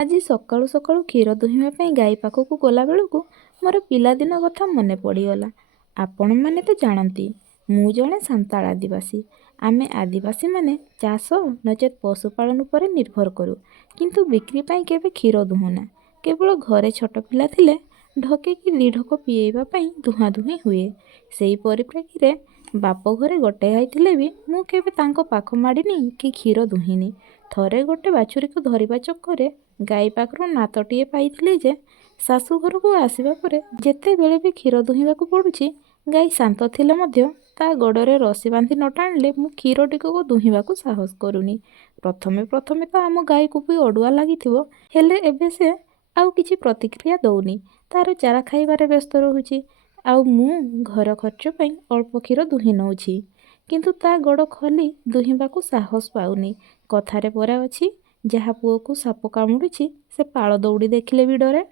ଆଜି ସକାଳୁ ସକାଳୁ କ୍ଷୀର ଦୁହିଁବା ପାଇଁ ଗାଈ ପାଖକୁ ଗଲାବେଳକୁ ମୋର ପିଲାଦିନ କଥା ମନେ ପଡ଼ିଗଲା। ଆପଣମାନେ ତ ଜାଣନ୍ତି ମୁଁ ଜଣେ ସାନ୍ତାଳ ଆଦିବାସୀ। ଆମେ ଆଦିବାସୀମାନେ ଚାଷ ନଚେତ୍ ପଶୁପାଳନ ଉପରେ ନିର୍ଭର କରୁ, କିନ୍ତୁ ବିକ୍ରି ପାଇଁ କେବେ କ୍ଷୀର ଦୁହୁଁନା। କେବଳ ଘରେ ଛୋଟ ପିଲା ଥିଲେ ଢକେ କି ଦିଢକ ପିଏଇବା ପାଇଁ ଦୁହାଁ ହୁଏ। ସେଇ ପରିପ୍ରେକ୍ଷୀରେ ବାପ ଘରେ ଗୋଟେ ଗାଈ ଥିଲେ ବି ମୁଁ କେବେ ତାଙ୍କ ପାଖ ମାଡ଼ିନି କି କ୍ଷୀର ଦୁହିଁନି। ଥରେ ଗୋଟେ ବାଛୁରୀକୁ ଧରିବା ଚକ୍କରେ ଗାଈ ପାଖରୁ ନାତଟିଏ ପାଇଥିଲି ଯେ ଶାଶୁଘରକୁ ଆସିବା ପରେ ଯେତେବେଳେ ବି କ୍ଷୀର ଦୁହିଁବାକୁ ପଡ଼ୁଛି, ଗାଈ ଶାନ୍ତ ଥିଲେ ମଧ୍ୟ ତା ଗୋଡ଼ରେ ରସି ବାନ୍ଧି ନ ଟାଣିଲେ ମୁଁ କ୍ଷୀର ଟିକକୁ ଦୁହିଁବାକୁ ସାହସ କରୁନି। ପ୍ରଥମେ ପ୍ରଥମେ ତ ଆମ ଗାଈକୁ ବି ଅଡ଼ୁଆ ଲାଗିଥିବ, ହେଲେ ଏବେ ସେ ଆଉ କିଛି ପ୍ରତିକ୍ରିୟା ଦଉନି। ତାର ଚାରା ଖାଇବାରେ ବ୍ୟସ୍ତ ରହୁଛି, ଆଉ ମୁଁ ଘର ଖର୍ଚ୍ଚ ପାଇଁ ଅଳ୍ପ କ୍ଷୀର ଦୁହିଁ ନେଉଛି। କିନ୍ତୁ ତା ଗୋଡ଼ ଖୋଲି ଦୁହିଁବାକୁ ସାହସ ପାଉନି। କଥାରେ ପରା ଅଛି, ଯାହା ପୁଅକୁ ସାପ କାମୁଡୁଛି ସେ ପାଳ ଦଉଡ଼ି ଦେଖିଲେ ବି ଡରେ।